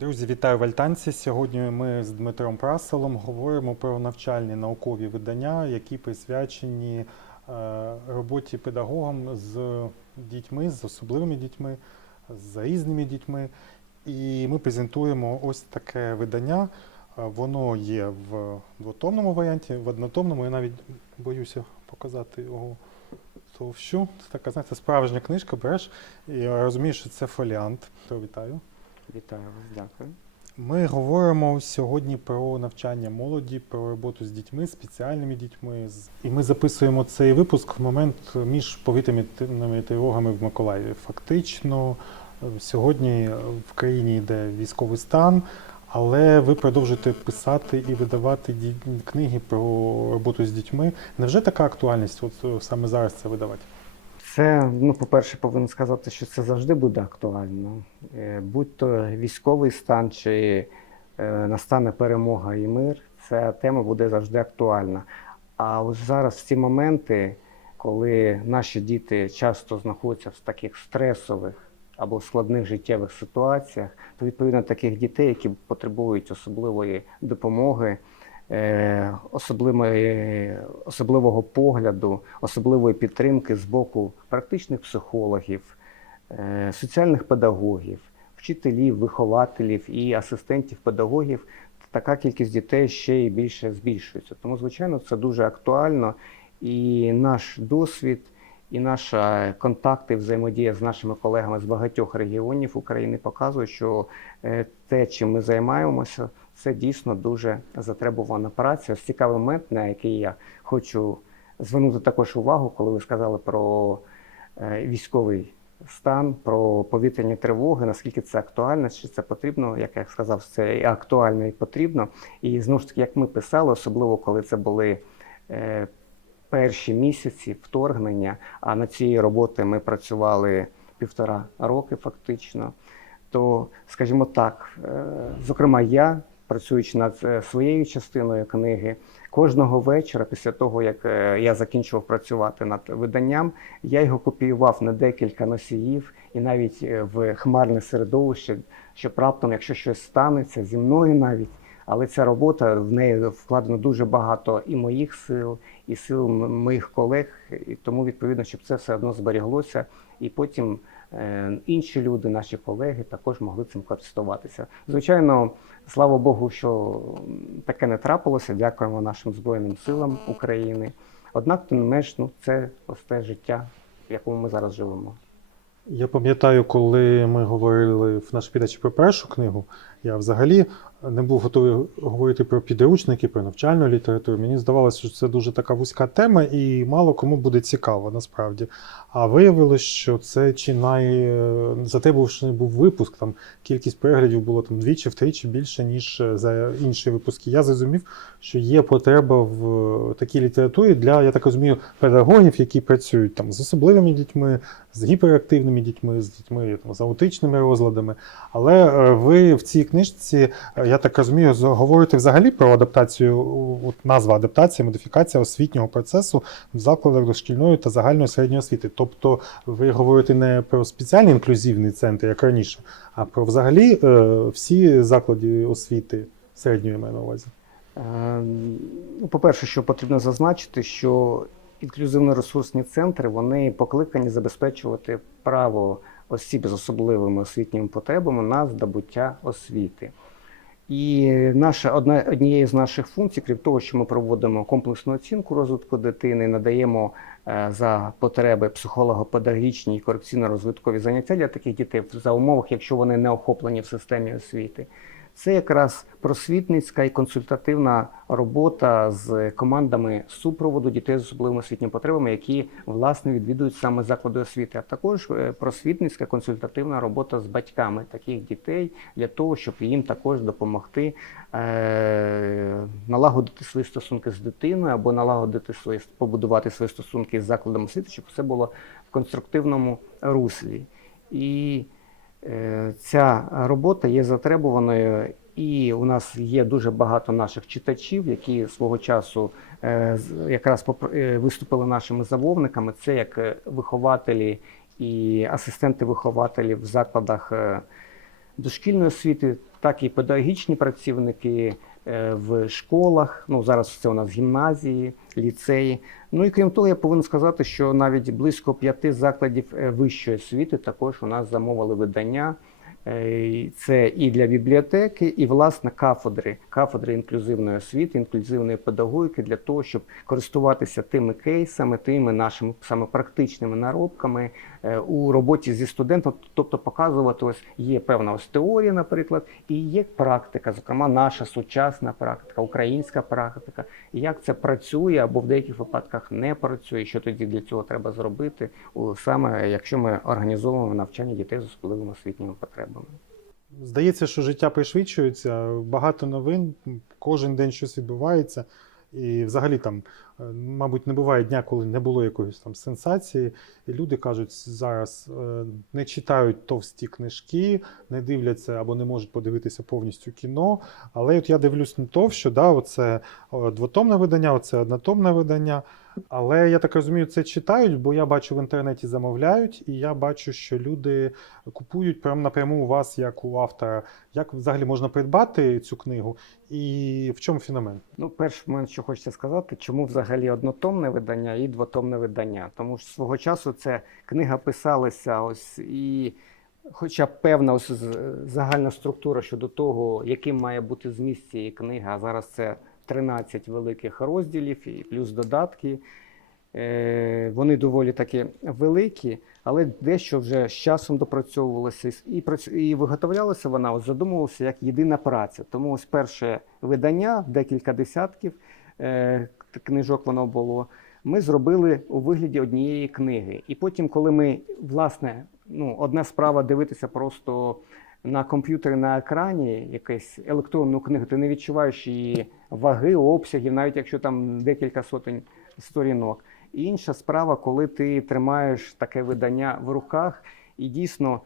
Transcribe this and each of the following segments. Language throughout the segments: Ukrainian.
Друзі, вітаю в Альтанці. Сьогодні ми з Дмитром Праселом говоримо про навчальні наукові видання, які присвячені е, роботі педагогам з дітьми, з особливими дітьми, з різними дітьми. І ми презентуємо ось таке видання. Е, Воно є в двотомному варіанті, в однотомному. Я навіть боюся показати його товщу. Це така, знаєте, справжня книжка, береш і розумієш, що це фоліант. То вітаю. Вітаю вас, дякую. Ми говоримо сьогодні про навчання молоді, про роботу з дітьми, спеціальними дітьми. І ми записуємо цей випуск в момент між повітряними тривогами в Миколаєві. Фактично, е, сьогодні в країні йде військовий стан, але ви продовжуєте писати і видавати ді- книги про роботу з дітьми. Невже така актуальність? От е, саме зараз це видавати? Це, ну, по-перше, повинен сказати, що це завжди буде актуально. Е, Будь то військовий стан чи е, настане перемога і мир, ця тема буде завжди актуальна. А ось зараз в ці моменти, коли наші діти часто знаходяться в таких стресових або складних життєвих ситуаціях, то відповідно таких дітей, які потребують особливої допомоги, особливого погляду, особливої підтримки з боку практичних психологів, е, соціальних педагогів, вчителів, вихователів і асистентів педагогів. Така кількість дітей ще і більше збільшується. Тому, звичайно, це дуже актуально. І наш досвід, і наші контакти, взаємодія з нашими колегами з багатьох регіонів України показують, що е, те, чим ми займаємося, це дійсно дуже затребувана праця. Ось цікавий момент, на який я хочу звернути також увагу, коли ви сказали про е, військовий стан, про повітряні тривоги, наскільки це актуально, чи це потрібно, як я сказав, це і актуально і потрібно. І знову ж таки, як ми писали, особливо коли це були. Перші місяці вторгнення, а над цією роботою ми працювали півтора роки фактично. То, скажімо так, е, зокрема, я, працюючи над е, своєю частиною книги, кожного вечора, після того як е, я закінчував працювати над виданням, я його копіював на декілька носіїв і навіть в хмарне середовище, щоб раптом, якщо щось станеться зі мною навіть. Але ця робота в неї вкладено дуже багато і моїх сил, і сил моїх колег, і тому відповідно, щоб це все одно зберіглося, і потім е, інші люди, наші колеги, також могли цим користуватися. Звичайно, слава Богу, що таке не трапилося. Дякуємо нашим збройним силам України. Однак, тим не менш, ну це ось те життя, в якому ми зараз живемо. Я пам'ятаю, коли ми говорили в нашій передачі про першу книгу, я взагалі не був готовий говорити про підручники, про навчальну літературу. Мені здавалося, що це дуже така вузька тема і мало кому буде цікаво насправді. А виявилось, що це чи найзатребувавший був випуск. Там кількість переглядів було там двічі, втричі більше, ніж е, за інші випуски. Я зрозумів, що є потреба в такій літературі для, я так розумію, педагогів, які працюють там з особливими дітьми, з гіперактивними дітьми, з дітьми там, з аутичними розладами. Але е, ви в цій книжці, е, я так розумію, говорите взагалі про адаптацію, от назва адаптація, модифікація освітнього процесу в закладах дошкільної та загальної середньої освіти. Тобто ви говорите не про спеціальний інклюзивний центр, як раніше, а про взагалі е, всі заклади освіти середньої маю на увазі. Е, Ну, по-перше, що потрібно зазначити, що інклюзивно-ресурсні центри вони покликані забезпечувати право осіб з особливими освітніми потребами на здобуття освіти. І наша одна однією з наших функцій, крім того, що ми проводимо комплексну оцінку розвитку дитини, надаємо е, за потреби психолого-педагогічні і корекційно-розвиткові заняття для таких дітей за умовах, якщо вони не охоплені в системі освіти. Це якраз просвітницька і консультативна робота з командами супроводу дітей з особливими освітніми потребами, які власне відвідують саме заклади освіти, а також е, просвітницька консультативна робота з батьками таких дітей для того, щоб їм також допомогти е- налагодити свої стосунки з дитиною або налагодити свої побудувати свої стосунки з закладом освіти, щоб все було в конструктивному руслі. І Ця робота є затребуваною, і у нас є дуже багато наших читачів, які свого часу е, якраз е, виступили нашими замовниками. Це як е, вихователі і асистенти вихователів в закладах е, дошкільної освіти, так і педагогічні працівники е, в школах. Ну зараз це у нас гімназії, ліцеї. Ну і крім того, я повинен сказати, що навіть близько п'яти закладів е, вищої освіти також у нас замовили видання. Е, Це і для бібліотеки, і власне кафедри, кафедри інклюзивної освіти, інклюзивної педагогіки для того, щоб користуватися тими кейсами, тими нашими саме практичними наробками е, у роботі зі студентом, тобто показувати, ось є певна ось теорія, наприклад, і є практика, зокрема наша сучасна практика, українська практика, як це працює або в деяких випадках не працює. Що тоді для цього треба зробити, саме якщо ми організовуємо навчання дітей з особливими освітніми потребами. Здається, що життя пришвидшується, багато новин, кожен день щось відбувається. І взагалі там, е, мабуть, не буває дня, коли не було якоїсь там сенсації. І люди кажуть, зараз е, не читають товсті книжки, не дивляться або не можуть подивитися повністю кіно. Але от я дивлюсь на то, що да, оце двотомне видання, оце однотомне видання. Але я так розумію, це читають, бо я бачу в інтернеті замовляють, і я бачу, що люди купують прямо напряму у вас, як у автора. Як взагалі можна придбати цю книгу, і в чому феномен? Ну, перш в мене що хочеться сказати, чому взагалі однотомне видання і двотомне видання. Тому що свого часу це книга писалася ось і. Хоча певна ось загальна структура щодо того, яким має бути зміст цієї книги, а зараз це 13 великих розділів і плюс додатки. Е, Вони доволі таки великі, але дещо вже з часом допрацьовувалося і і виготовлялася вона, ось задумувалася як єдина праця. Тому ось перше видання, декілька десятків е, книжок воно було. Ми зробили у вигляді однієї книги. І потім, коли ми, власне, ну, одна справа дивитися просто на комп'ютері на екрані якусь електронну книгу, ти не відчуваєш її ваги, обсягів, навіть якщо там декілька сотень сторінок. Інша справа, коли ти тримаєш таке видання в руках, і дійсно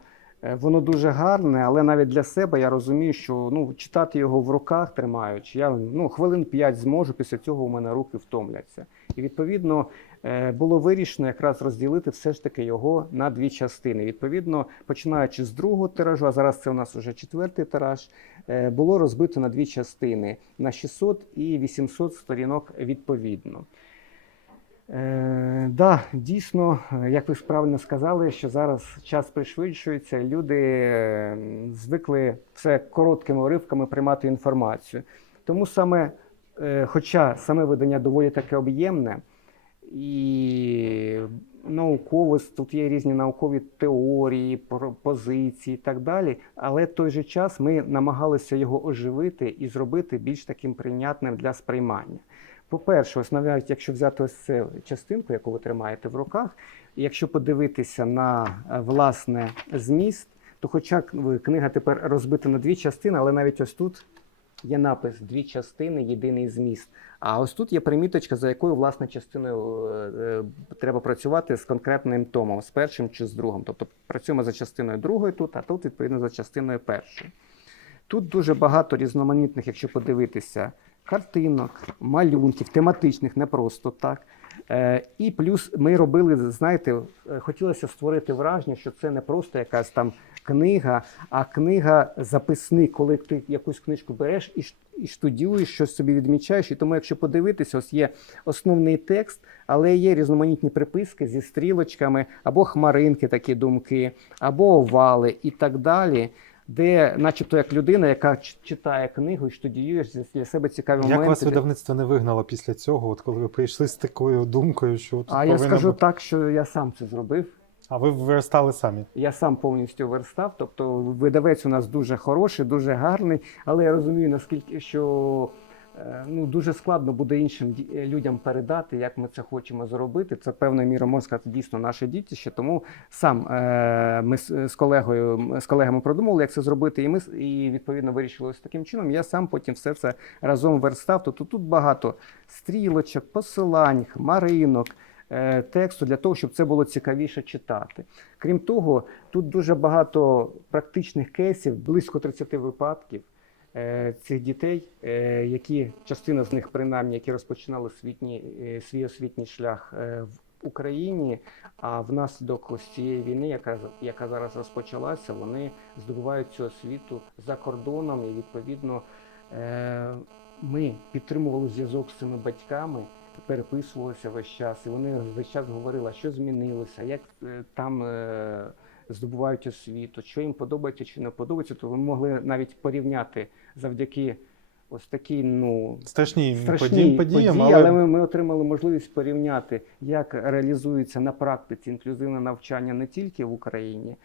воно дуже гарне, але навіть для себе я розумію, що ну, читати його в руках тримаючи, я ну, хвилин 5 зможу, після цього у мене руки втомляться. І відповідно е, було вирішено якраз розділити все ж таки його на дві частини. Відповідно, починаючи з другого тиражу, а зараз це у нас вже четвертий тираж, е, було розбито на дві частини на 600 і 800 сторінок відповідно. Е, да, дійсно, е, як ви ж правильно сказали, що зараз час пришвидшується, люди е, звикли все короткими уривками приймати інформацію. Тому саме, е, хоча саме видання доволі таке об'ємне і науково, тут є різні наукові теорії, про- позиції і так далі, але в той же час ми намагалися його оживити і зробити більш таким прийнятним для сприймання. По-перше, ось навіть якщо взяти ось цю частинку, яку ви тримаєте в руках, і якщо подивитися на е, власне зміст, то хоча книга тепер розбита на дві частини, але навіть ось тут є напис дві частини, єдиний зміст. А ось тут є приміточка, за якою власне частиною е, е, треба працювати з конкретним томом, з першим чи з другим. Тобто працюємо за частиною другою тут, а тут відповідно за частиною першою. Тут дуже багато різноманітних, якщо подивитися, картинок, малюнків, тематичних, не просто так. Е, і плюс ми робили, знаєте, е, хотілося створити враження, що це не просто якась там книга, а книга записник, коли ти якусь книжку береш і, штудіюєш, щось собі відмічаєш. І тому, якщо подивитися, ось є основний текст, але є різноманітні приписки зі стрілочками, або хмаринки, такі думки, або овали і так далі. Де, начебто, як людина, яка читає книгу і штудіює для себе цікаві Як моменти. вас видавництво не вигнало після цього, от коли ви прийшли з такою думкою, що тут А я скажу бути- так, що я сам це зробив. А ви виростали самі. Я сам повністю верстав. Тобто видавець у нас дуже хороший, дуже гарний, але я розумію, наскільки що ну, дуже складно буде іншим е, людям передати, як ми це хочемо зробити. Це певною мірою можна сказати дійсно наше дітище. Тому сам е, ми з колегою з колегами продумали, як це зробити, і ми і відповідно вирішили ось таким чином. Я сам потім все це разом верстав. Тобто тут багато стрілочок, посилань, хмаринок. е, Тексту для того, щоб це було цікавіше читати. Крім того, тут дуже багато практичних кейсів, близько 30 випадків е, цих дітей, е, які частина з них, принаймні, які розпочинали освітній, е, свій освітній шлях е, в Україні, а внаслідок ось цієї війни, яка, яка зараз розпочалася, вони здобувають цю освіту за кордоном і відповідно е, ми підтримували зв'язок з цими батьками. Переписувалися весь час, і вони весь час говорили, що змінилося, як е, там е, здобувають освіту, що їм подобається чи не подобається. То ви могли навіть порівняти завдяки ось такій, ну Страшні, страшні події, подіям, події, але, але ми, ми отримали можливість порівняти, як реалізується на практиці інклюзивне навчання не тільки в Україні,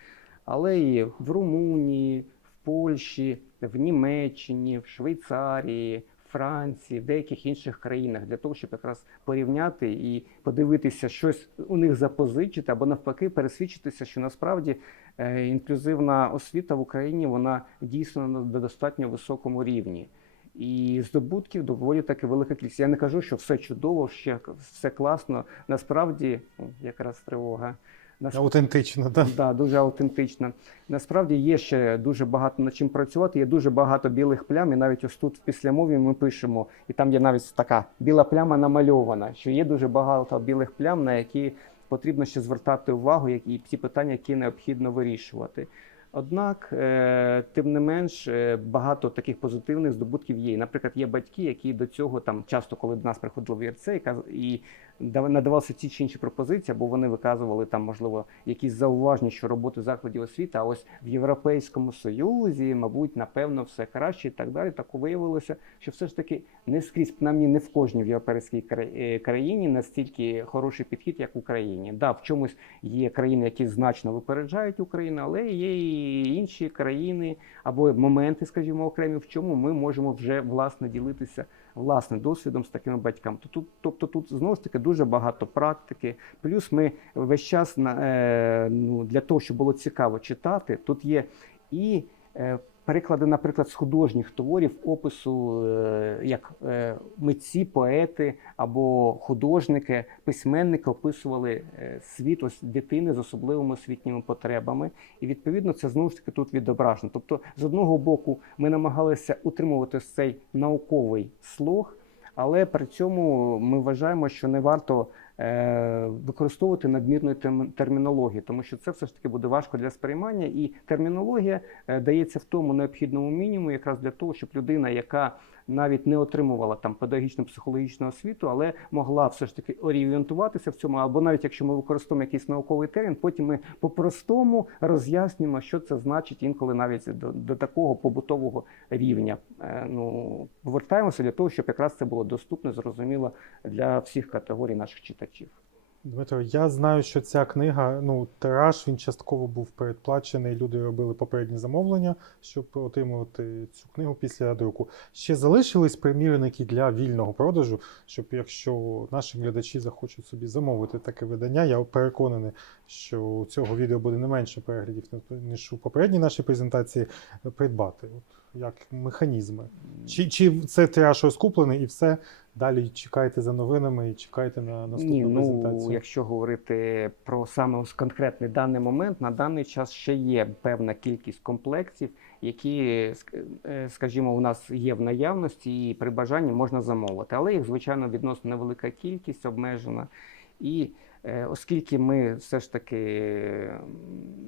але і в Румунії, в Польщі, в Німеччині, в Швейцарії. Франції, в деяких інших країнах для того, щоб якраз порівняти і подивитися щось у них запозичити, або навпаки, пересвідчитися, що насправді е, інклюзивна освіта в Україні вона дійсно на достатньо високому рівні. І здобутків доволі таки велика кількість. Я не кажу, що все чудово, ще все класно. Насправді, якраз тривога. Аутентично. Да? Да, дуже автентично. Насправді є ще дуже багато над чим працювати. Є дуже багато білих плям. І навіть ось тут в післямові ми пишемо, і там є навіть така біла пляма намальована, що є дуже багато білих плям, на які потрібно ще звертати увагу, і ті питання, які необхідно вирішувати. Однак, е, тим не менш, е, багато таких позитивних здобутків є. Наприклад, є батьки, які до цього там часто, коли до нас приходили в ЄРЦ, і дав- ті чи інші пропозиції, або вони виказували там, можливо, якісь зауваження, що роботи закладів освіти, а ось в Європейському Союзі, мабуть, напевно, все краще і так далі. Так виявилося, що все ж таки не скрізь, принаймні не в кожній в європейській е, країні настільки хороший підхід, як в Україні. Да, в чомусь є країни, які значно випереджають Україну, але є і інші країни або моменти, скажімо, окремі, в чому ми можемо вже власне ділитися власне досвідом з такими батьками. Тут, тобто тут знову ж таки дуже багато практики. Плюс ми весь час на е, ну, для того, щоб було цікаво читати, тут є і е, переклади, наприклад, з художніх творів опису, е, як е, митці, поети або художники, письменники описували е, світ ось дитини з особливими освітніми потребами. І відповідно це знову ж таки тут відображено. Тобто, з одного боку, ми намагалися утримувати цей науковий слог. Але при цьому ми вважаємо, що не варто використовувати надмірної термінології, тому що це все ж таки буде важко для сприймання, і термінологія е, дається в тому необхідному мінімуму, якраз для того, щоб людина, яка навіть не отримувала там педагогічну психологічну освіту, але могла все ж таки орієнтуватися в цьому, або навіть якщо ми використовуємо якийсь науковий термін, потім ми по-простому роз'яснюємо, що це значить інколи навіть до, до такого побутового рівня. Е, ну, повертаємося для того, щоб якраз це було доступно, зрозуміло для всіх категорій наших читачів. Дмитро, я знаю, що ця книга, ну, тираж, він частково був передплачений. Люди робили попередні замовлення, щоб отримувати цю книгу після друку. Ще залишились примірники для вільного продажу, щоб якщо наші глядачі захочуть собі замовити таке видання, я переконаний, що цього відео буде не менше переглядів, ніж у попередній нашій презентації, придбати. Як механізми. Чи, чи це тираж розкуплений і все? Далі чекайте за новинами і чекайте на наступну Ні, ну презентацію. якщо говорити про саме конкретний даний момент, на даний час ще є певна кількість комплектів, які, е, скажімо, у нас є в наявності, і при бажанні можна замовити. Але їх, звичайно, відносно невелика кількість обмежена. І оскільки ми все ж таки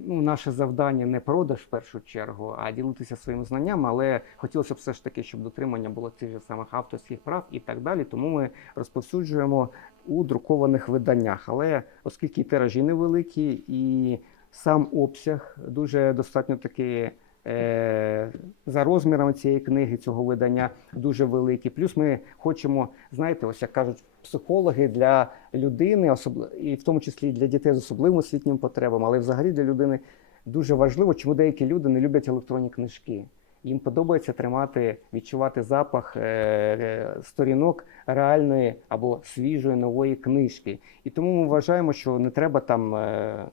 ну, наше завдання не продаж в першу чергу, а ділитися своїми знаннями, але хотілося б все ж таки, щоб дотримання було цих же самих авторських прав і так далі. Тому ми розповсюджуємо у друкованих виданнях. Але оскільки тиражі невеликі, і сам обсяг дуже достатньо таки. е, За розмірами цієї книги, цього видання дуже великий. Плюс ми хочемо, знаєте, ось як кажуть психологи для людини, і в тому числі для дітей з особливими освітніми потребами, але взагалі для людини дуже важливо, чому деякі люди не люблять електронні книжки. Їм подобається тримати, відчувати запах е, е, сторінок реальної або свіжої нової книжки. І тому ми вважаємо, що не треба там, е,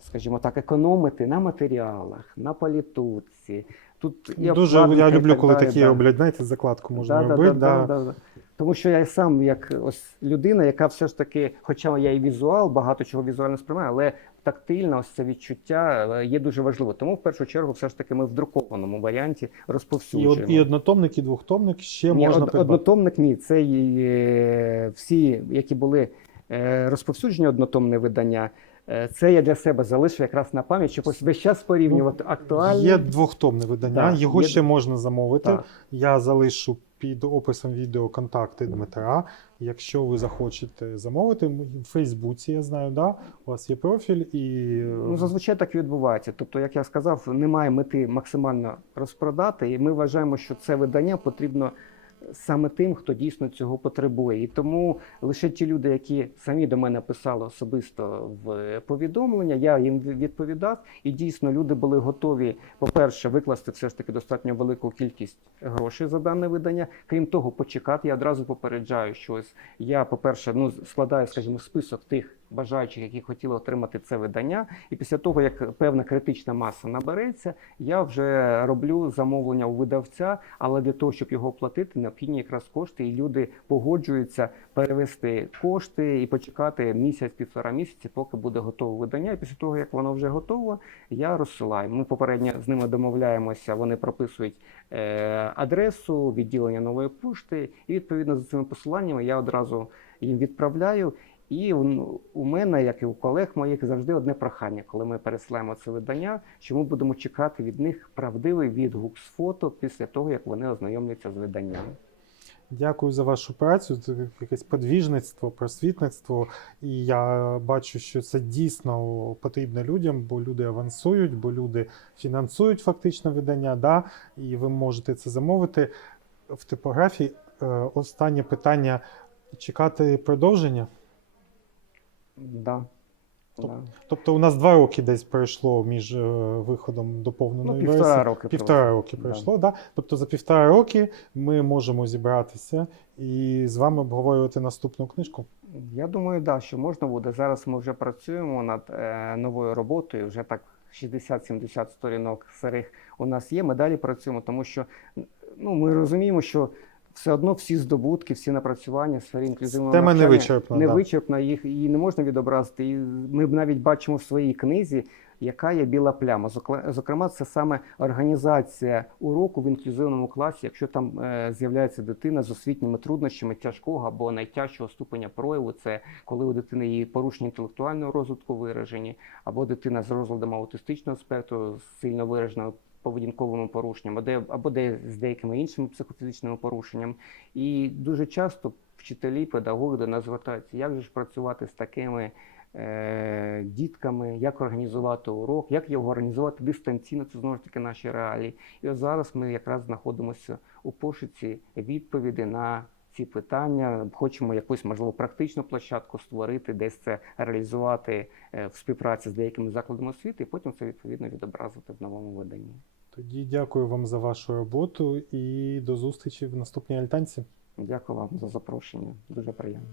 скажімо так, економити на матеріалах, на політутці. Тут є Дуже я люблю, так коли далі, такі да. роблять, знаєте, закладку можна Да, робити. Да, да, да, да. Тому що я сам, як ось людина, яка все ж таки, хоча я і візуал, багато чого візуально сприймаю, але тактильно ось це відчуття е, є дуже важливо. Тому в першу чергу, все ж таки, ми в друкованому варіанті І, розповсюджуємо. і однотомник, і двохтомник ще Ні, можна од- придбати. однотомник ні. Це і, е, всі, які були Е, Розповсюдження однотомне видання. Це я для себе залишив якраз на пам'ять, щоб ось весь час порівнювати актуальні. Є двохтомне видання, Да, його є- ще можна замовити. Так. Я залишу під описом відео контакти Дмитра. Якщо ви захочете замовити, в Фейсбуці я знаю, да? у вас є профіль і Ну, зазвичай так і відбувається. Тобто, як я сказав, немає мети максимально розпродати, і ми вважаємо, що це видання потрібно саме тим, хто дійсно цього потребує. І тому лише ті люди, які самі до мене писали особисто в повідомлення, я їм відповідав, і дійсно люди були готові, по-перше, викласти все ж таки достатньо велику кількість грошей за дане видання. Крім того, почекати. Я одразу попереджаю, що ось я, по-перше, ну складаю, скажімо, список тих бажаючих, які хотіли отримати це видання. І після того, як певна критична маса набереться, я вже роблю замовлення у видавця, але для того, щоб його оплатити, необхідні якраз кошти, і люди погоджуються перевести кошти і почекати місяць-півтора місяці, поки буде готове видання. І після того, як воно вже готово, я розсилаю. Ми попередньо з ними домовляємося, вони прописують е, адресу, відділення нової пошти, і відповідно за цими посиланнями я одразу їм відправляю. І у мене, як і у колег моїх, завжди одне прохання, коли ми пересилаємо це видання, що ми будемо чекати від них правдивий відгук з фото після того, як вони ознайомляться з виданням. Дякую за вашу працю. Це якесь подвіжництво, просвітництво. І я бачу, що це дійсно потрібно людям, бо люди авансують, бо люди фінансують фактично видання. Да? І ви можете це замовити в типографії. Е, Останнє питання: чекати продовження? Да. Тобто, да. Тобто, у нас два роки десь пройшло між е, виходом доповненої Ну, півтора версії. роки Півтора роки Да. пройшло, да. Тобто за півтора роки ми можемо зібратися і з вами обговорювати наступну книжку. Я думаю, да, що можна буде. Зараз ми вже працюємо над е, новою роботою. Вже так 60-70 сторінок старих у нас є. Ми далі працюємо, тому що ну, ми розуміємо, що все одно всі здобутки, всі напрацювання в сфері інклюзивного Тема не вичерпна, не да. вичерпна, їх її не можна відобразити. І ми навіть бачимо в своїй книзі, яка є біла пляма. Зокрема, це саме організація уроку в інклюзивному класі, якщо там е, з'являється дитина з освітніми труднощами тяжкого або найтяжчого ступеня прояву, це коли у дитини є порушення інтелектуального розвитку виражені, або дитина з розладом аутистичного спектру, з сильно вираженими поведінковими порушеннями, або де з деякими іншими психофізичними порушеннями. І дуже часто вчителі, педагоги до нас звертаються, як же ж працювати з такими е, дітками, як організувати урок, як його організувати дистанційно, це знову ж таки наші реалії. І от зараз ми якраз знаходимося у пошуці відповіді на ці питання. Хочемо якусь можливо практичну площадку створити, десь це реалізувати е, в співпраці з деякими закладами освіти, і потім це відповідно відобразити в новому виданні. Тоді дякую вам за вашу роботу і до зустрічі в наступній альтанці. Дякую вам за запрошення. Дуже приємно.